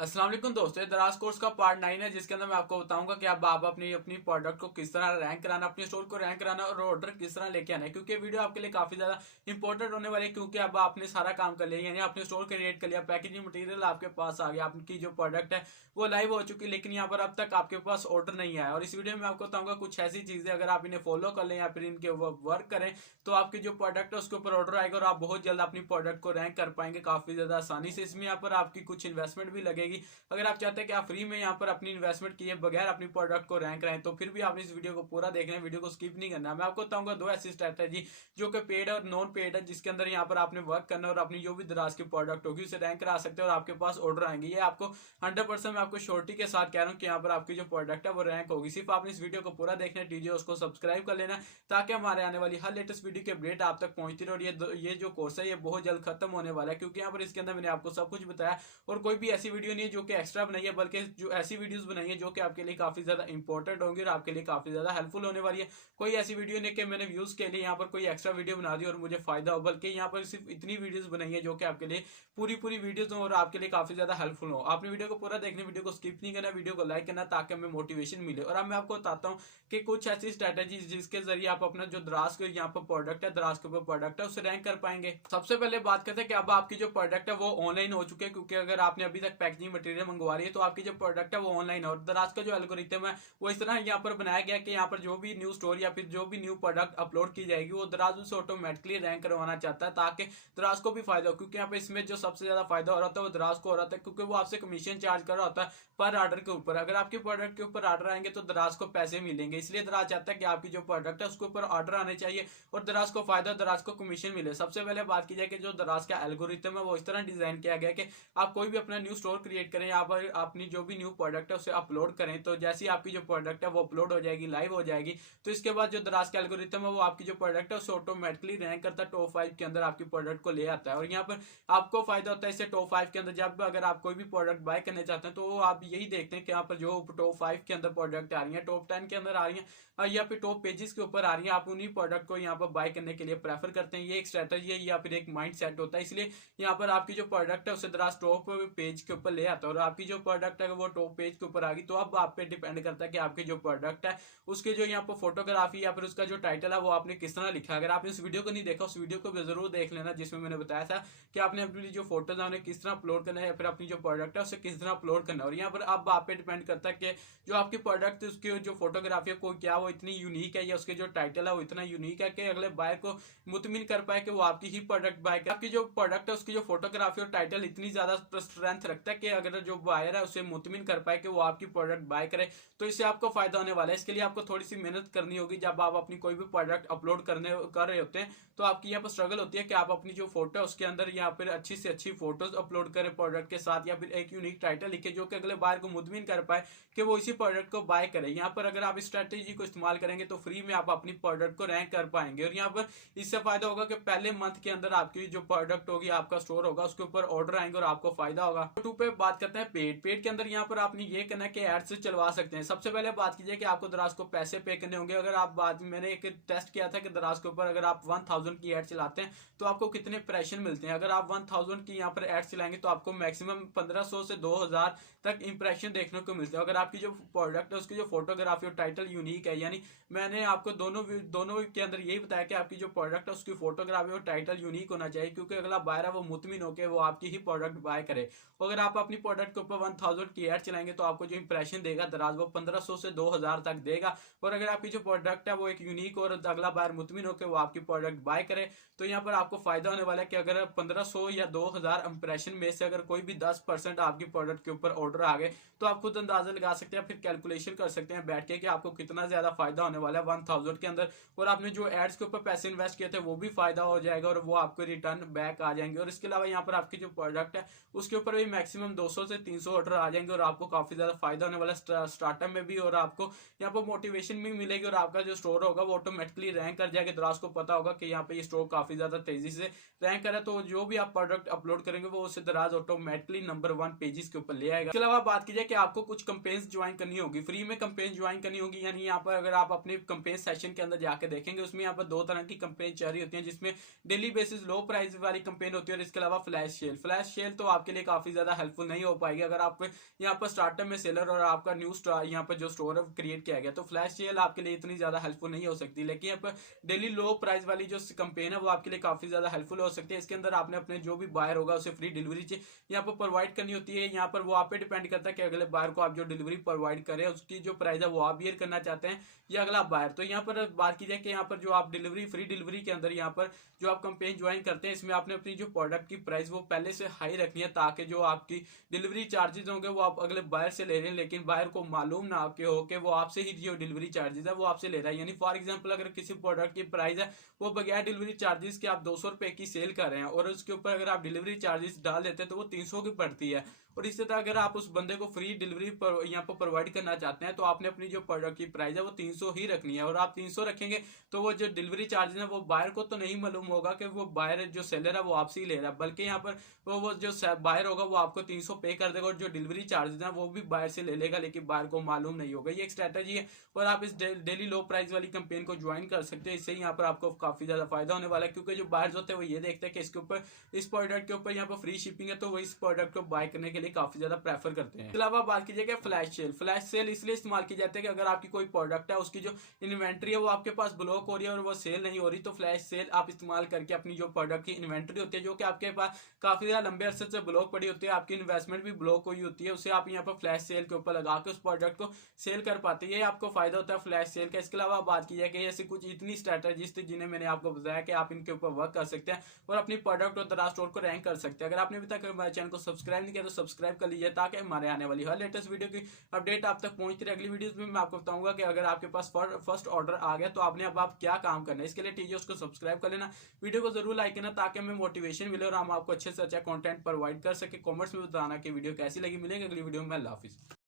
अस्सलाम वालेकुम दोस्तों, ये दराज कोर्स का पार्ट 9 है जिसके अंदर मैं आपको बताऊंगा कि अब आप अपनी अपनी प्रोडक्ट को किस तरह रैंक कराना, अपने स्टोर को रैंक कराना और ऑर्डर किस तरह लेके आना है। क्योंकि वीडियो आपके लिए काफी ज्यादा इंपॉर्टेंट होने वाली है, क्योंकि अब आपने सारा काम कर लिया, यानी आपने स्टोर क्रिएट कर लिया, पैकेजिंग मटेरियल आपके पास आ गया, आपकी जो प्रोडक्ट है वो लाइव हो चुकी है, लेकिन यहाँ पर अब तक आपके पास ऑर्डर नहीं आया। और इस वीडियो में मैं आपको बताऊंगा कुछ ऐसी चीजें, अगर आप इन्हें फॉलो कर लें या फिर इनके वर्क करें तो आपकी जो प्रोडक्ट है उसके ऊपर ऑर्डर आएगा और आप बहुत जल्द अपनी प्रोडक्ट को रैंक कर पाएंगे काफी ज्यादा आसानी से। इसमें यहाँ पर आपकी कुछ इन्वेस्टमेंट भी लगेगी। अगर आप चाहते हैं कि आप फ्री में यहाँ पर अपनी इन्वेस्टमेंट किए बगैर अपनी प्रोडक्ट को रैंक कराएं तो फिर भी आप इस वीडियो को पूरा देखना है, वीडियो को स्किप नहीं करना। मैं आपको बताऊंगा दो ऐसी स्ट्रैटेजी जो कि पेड और नॉन पेड है, जिसके अंदर यहाँ पर आपने वर्क करना और अपनी जो भी दराज की प्रोडक्ट होगी उसे रैंक करा सकते हैं और आपके पास ऑर्डर आएंगे। ये आपको 100% मैं आपको श्योरिटी के साथ कह रहा हूँ कि यहाँ पर आपकी जो प्रोडक्ट है वो रैंक होगी। सिर्फ आपने इस वीडियो को पूरा देखना है, वीडियो उसको सब्सक्राइब कर लेना ताकि हमारे आने वाली हर लेटेस्ट वीडियो की अपडेट आप तक पहुंचती रहे। और ये जो कोर्स है ये बहुत जल्द खत्म होने वाला है, क्योंकि यहाँ पर इसके अंदर मैंने आपको सब कुछ बताया और कोई भी ऐसी वीडियो नहीं है जो कि एक्स्ट्रा बनाई है, बल्कि जो ऐसी वीडियोस बनाई है जो कि आपके लिए काफी ज्यादा इंपॉर्टेंट होंगी और आपके लिए काफी ज्यादा हेल्पफुल होने वाली है। कोई ऐसी वीडियो नहीं कि मैंने व्यूज के लिए यहाँ पर कोई एक्स्ट्रा वीडियो बना दी और मुझे फायदा हो, बल्कि यहाँ पर सिर्फ इतनी वीडियोस बनाई है जो कि आपके लिए पूरी पूरी वीडियोस हो और आपके लिए काफी ज्यादा हेल्पफुल हो। आपने वीडियो को पूरा देखने, वीडियो को स्किप नहीं करना, वीडियो को लाइक करना ताकि हमें मोटिवेशन मिले। और अब मैं आपको बताता हूँ कि कुछ ऐसी स्ट्रेटेजी जिसके जरिए आप अपना जो दराज के यहाँ पर प्रोडक्ट है, दराज के ऊपर प्रोडक्ट है, उसे रैंक कर पाएंगे। सबसे पहले बात करते हैं कि अब आपकी जो प्रोडक्ट है वो ऑनलाइन हो चुके हैं, क्योंकि अगर आपने अभी तक पैकेजिंग मटेरियल मंगवा रही है तो आपकी जो प्रोडक्ट है वो ऑनलाइन है। और दराज का जो एल्गोरिथम है वो इस तरह यहाँ पर बनाया गया कि यहाँ पर जो भी न्यू स्टोर या फिर जो भी न्यू प्रोडक्ट अपलोड की जाएगी वो दराज उसे ऑटोमेटिकली रैंक करवाना चाहता है, ताकि दराज को भी फायदा हो। क्योंकि यहाँ पे इसमें जो सबसे ज्यादा फायदा हो रहा था वो दराज को हो रहा था, क्योंकि वो आपसे कमीशन चार्ज कर रहा होता है पर ऑर्डर के ऊपर। अगर आपके प्रोडक्ट के ऊपर ऑर्डर आएंगे तो दराज को पैसे मिलेंगे, इसलिए दराज चाहता है कि आपकी जो प्रोडक्ट है उसके ऊपर ऑर्डर आने चाहिए और दराज को फायदा, दराज को कमीशन मिले। सबसे पहले बात की जाए कि जो दराज का एल्गोरिथम है वो इस तरह डिजाइन किया गया कि आप कोई भी अपना न्यू स्टोर क्रिएट करें, यहाँ पर अपनी जो भी न्यू प्रोडक्ट है उसे अपलोड करें, तो जैसे आपकी जो प्रोडक्ट है वो अपलोड हो जाएगी, लाइव हो जाएगी, तो इसके बाद जो दराज का एल्गोरिथम है वो आपकी जो प्रोडक्ट है उसे ऑटोमेटिकली रैंक करता है, टॉप 5 के अंदर आपकी प्रोडक्ट को ले आता है। और यहाँ पर आपको फायदा होता है इससे टॉप 5 के अंदर। जब अगर आप कोई भी प्रोडक्ट बाय करने चाहते हैं तो आप यही देखते हैं कि यहाँ पर जो टॉप 5 के अंदर प्रोडक्ट आ रही है, टॉप 10 के अंदर आ रही है या फिर टॉप पेजेस के ऊपर आ रही है, आप उन्हीं प्रोडक्ट को यहाँ पर बाय करने के लिए प्रेफर करते हैं। ये एक स्ट्रेटजी है या फिर एक माइंड सेट होता है, इसलिए यहाँ पर आपकी जो प्रोडक्ट है उसे दराज टॉप पेज के ऊपर ले आता है। और आपकी जो प्रोडक्ट है वो टॉप पेज के ऊपर आ गई तो अब आप पे डिपेंड करता है कि आपकी जो प्रोडक्ट है उसके जो यहाँ पर फोटोग्राफी या फिर उसका जो टाइटल है वो आपने किस तरह लिखा है। अगर आपने इस वीडियो को नहीं देखा उस वीडियो को भी जरूर देख लेना, जिसमें मैंने बताया था कि आपने अपनी जो फोटोज है उन्हें किस तरह अपलोड करना है या फिर अपनी जो प्रोडक्ट है उसे किस तरह अपलोड करना है। और यहाँ पर अब आप पे डिपेंड करता है कि जो आपकी प्रोडक्ट है उसकी जो फोटोग्राफी है को क्या वो इतनी यूनिक है या उसके जो टाइटल है वो इतना यूनिक है कि अगले बायर को मुतमिन कर पाए कि वो आपकी ही प्रोडक्ट बाय करे। आपकी जो प्रोडक्ट है उसकी जो फोटोग्राफी और टाइटल इतनी ज्यादा स्ट्रेंथ रखता है कि अगर जो बायर है उसे मुतमिन कर पाए कि वो आपकी प्रोडक्ट बाय करे, तो इससे आपको फायदा होने वाला है। इसके लिए आपको थोड़ी सी मेहनत करनी होगी। जब आप अपनी कोई भी प्रोडक्ट अपलोड कर रहे होते हैं तो आपकी यहाँ पर स्ट्रगल होती है कि आप अपनी जो फोटो है उसके अंदर यहाँ पर अच्छी से अच्छी फोटोज अपलोड करें प्रोडक्ट के साथ, या फिर एक यूनिक टाइटल लिखे जो कि अगले बायर को मुतमिन कर पाए कि वो इसी प्रोडक्ट को बाय करे। यहाँ पर अगर आप इस स्ट्रेटेजी को इस्तेमाल करेंगे तो फ्री में आप अपनी प्रोडक्ट को रैंक कर पाएंगे। और यहाँ पर इससे फायदा होगा कि पहले मंथ के अंदर आपकी जो प्रोडक्ट होगी, आपका स्टोर होगा, उसके ऊपर ऑर्डर आएंगे और आपको फायदा होगा। टू पे बात करते हैं पेड। पेड के अंदर यहाँ पर आपने ये करना है कि एड्स चलवा सकते हैं। सबसे पहले बात कीजिए कि आपको दराज को पैसे पे करने होंगे। अगर आप बात, मैंने एक टेस्ट किया था कि दराज के ऊपर अगर आप 1000 की एड चलाते हैं तो आपको कितने इंप्रेशन मिलते हैं। अगर आप 1000 की यहाँ पर एड चलाएंगे तो आपको मैक्सिमम 1500 से 2000 तक इंप्रेशन देखने को मिलते हैं। अगर आपकी जो प्रोडक्ट है उसकी जो फोटोग्राफी और टाइटल यूनिक है, यानी मैंने आपको दोनों के अंदर यही बताया कि आपकी जो प्रोडक्ट है उसकी फोटोग्राफी और टाइटल यूनिक होना चाहिए, क्योंकि अगला बायर है वो मुतमिन होकर वो आपकी ही प्रोडक्ट बाय करे। अगर आप अपनी प्रोडक्ट के ऊपर 1000 की एड चलाएंगे तो आपको जो इंप्रेशन देगा दराज वो 1500 से 2000 तक देगा। और अगर आपकी जो प्रोडक्ट है वो एक यूनिक और अगला बायर मुतमिन होकर वो आपकी प्रोडक्ट बाय करे तो यहाँ पर आपको फायदा होने वाला है कि अगर 1500 या 2000 इंप्रेशन में से अगर कोई भी 10% आपकी प्रोडक्ट के ऊपर ऑर्डर आ गए तो आप खुद अंदाजा लगा सकते हैं, फिर कैलकुलेशन कर सकते हैं बैठ के कि आपको कितना ज्यादा फायदा होने वाला है 1000 के अंदर। और आपने जो एड्स के ऊपर पैसे इन्वेस्ट किए थे वो भी फायदा हो जाएगा और वो आपको रिटर्न बैक आ जाएंगे। और इसके अलावा यहाँ पर आपकी जो प्रोडक्ट है उसके ऊपर भी मैक्सिमम 200 से 300 ऑर्डर आ जाएंगे और आपको काफी ज्यादा फायदा होने वाला है स्टार्टअप में भी। और आपको यहाँ पर मोटिवेशन भी मिलेगी और आपका जो स्टोर होगा वो ऑटोमेटिकली रैंक कर जाएगा। दराज को पता होगा कि यहाँ पे ये स्टोर काफी ज्यादा तेजी से रैंक करे, तो जो भी आप प्रोडक्ट अपलोड करेंगे वो उससे दराज ऑटोमेटिकली नंबर 1 पेजेस के ऊपर ले आएगा। इसके अलावा बात की जाए कि आपको कुछ कंपेन्स ज्वाइन करनी होगी, फ्री में कंपेन ज्वाइन करनी होगी। यानी यहाँ पर अगर आप अपने कंपेन सेशन के अंदर जाके देखेंगे उसमें यहाँ पर दो तरह की कंपेन चल रही होती है, जिसमें डेली बेसिस लो प्राइस वाली कंपेन होती है और इसके अलावा फ्लैश सेल। फ्लैश सेल तो आपके लिए काफी ज्यादा हेल्पफुल नहीं हो पाएगी अगर आप यहाँ पर स्टार्टअप में सेलर और आपका न्यू यहाँ पर जो स्टोर क्रिएट किया गया, तो फ्लैश सेल आपके लिए इतनी ज्यादा हेल्पफुल नहीं हो सकती। लेकिन यहाँ पर डेली लो प्राइस वाली जो कंपेन है वो आपके लिए काफी ज्यादा हेल्पफुल हो सकती है। इसके अंदर आपने अपने जो भी बायर होगा उसे फ्री डिलीवरी यहाँ पर प्रोवाइड करनी होती है। यहाँ पर वो आप पे डिपेंड करता है कि अगले बायर को आप जो डिलीवरी प्रोवाइड करें उसकी जो प्राइस है वो आप बियर करना चाहते हैं या अगला बायर। तो यहाँ पर बात की जाए कि यहाँ पर जो आप डिलीवरी फ्री डिलीवरी के अंदर यहाँ पर जो आप कंपेन ज्वाइन करते हैं, इसमें आपने अपनी जो प्रोडक्ट की प्राइस वो पहले से हाई रखनी है, ताकि जो आपकी डिलीवरी चार्जेस होंगे वो आप अगले बायर से ले रहे हैं लेकिन बायर को मालूम ना आपके हो कि वो आपसे ही जो डिलीवरी चार्जेस है वो आपसे ले रहा है। यानी फॉर एग्जांपल अगर किसी प्रोडक्ट की प्राइस है वो बगैर डिलीवरी चार्जेस के आप 200 रुपए की सेल कर रहे हैं और उसके ऊपर अगर आप डिलीवरी चार्जेस डाल देते हैं तो वो 300 की पड़ती है। और इसी तरह अगर आप उस बंदे को फ्री डिलीवरी यहाँ पर प्रोवाइड करना चाहते हैं तो आपने अपनी जो प्रोडक्ट की प्राइस है वो 300 ही रखनी है। और आप 300 रखेंगे तो वो जो डिलीवरी चार्जेस है वो बायर को तो नहीं मालूम होगा कि वो बायर जो सेलर है वो आपसे ही ले रहा है, बल्कि यहाँ पर वो जो बायर होगा वो आपको 300 पे कर देगा और जो डिलीवरी चार्जेस है वो भी बायर से ले लेगा, लेकिन बायर को मालूम नहीं होगा। ये एक स्ट्रेटेजी है और आप इस डेली लो प्राइस वाली कंपेन को ज्वाइन कर सकते हैं। इससे यहाँ पर आपको काफी ज्यादा फायदा होने वाला है, क्योंकि जो बायर्स होते हैं वो ये देखते हैं कि इसके ऊपर इस प्रोडक्ट के ऊपर यहाँ पर फ्री शिपिंग है, तो वो इस प्रोडक्ट को बाय करने के लिए काफी ज्यादा प्रेफर करते हैं। इसके अलावा बात कीजिए फ्लैश सेल। फ्लैश सेल इसलिए इस्तेमाल की जाती है कि अगर आपकी कोई प्रोडक्ट है उसकी जो इन्वेंट्री है वो आपके पास ब्लॉक हो रही है और वो सेल नहीं हो रही, तो फ्लैश सेल आप इस्तेमाल करके अपनी जो प्रोडक्ट की इन्वेंट्री होती है जो कि आपके पास काफी ज्यादा लंबे अरसे से ब्लॉक पड़ी होती है, आपकी इन्वेस्टमेंट भी ब्लॉक हुई होती है, उसे आप यहाँ पर फ्लैश सेल के ऊपर लगा के उस प्रोडक्ट को सेल कर पाते हैं। ये आपको फायदा होता है फ्लैश सेल का। इसके अलावा बात की जाए कि ऐसी कुछ इतनी स्ट्रेटेजीज थी जिन्हें मैंने आपको बताया कि आप इनके ऊपर वर्क कर सकते हैं और अपनी प्रोडक्ट और दराज स्टोर को रैंक कर सकते हैं। अगर आपने अभी तक हमारे चैनल को सब्सक्राइब नहीं किया तो सब्सक्राइब कर लीजिए ताकि हमारे आने वाली हर लेटेस्ट वीडियो की अपडेट आप तक पहुंचती रहे। अगली वीडियोस में मैं आपको बताऊंगा कि अगर आपके पास फर्स्ट ऑर्डर आ गया तो आपने अब आप क्या काम करना है। इसके लिए टीजी उसको सब्सक्राइब कर लेना, वीडियो को जरूर लाइक करना ताकि हमें मोटिवेशन मिले और हम आपको अच्छे से अच्छा कंटेंट प्रोवाइड कर सके। कमेंट्स में बताना कि वीडियो कैसी लगी। मिलेंगे अगली वीडियो में। अल्लाह हाफिज।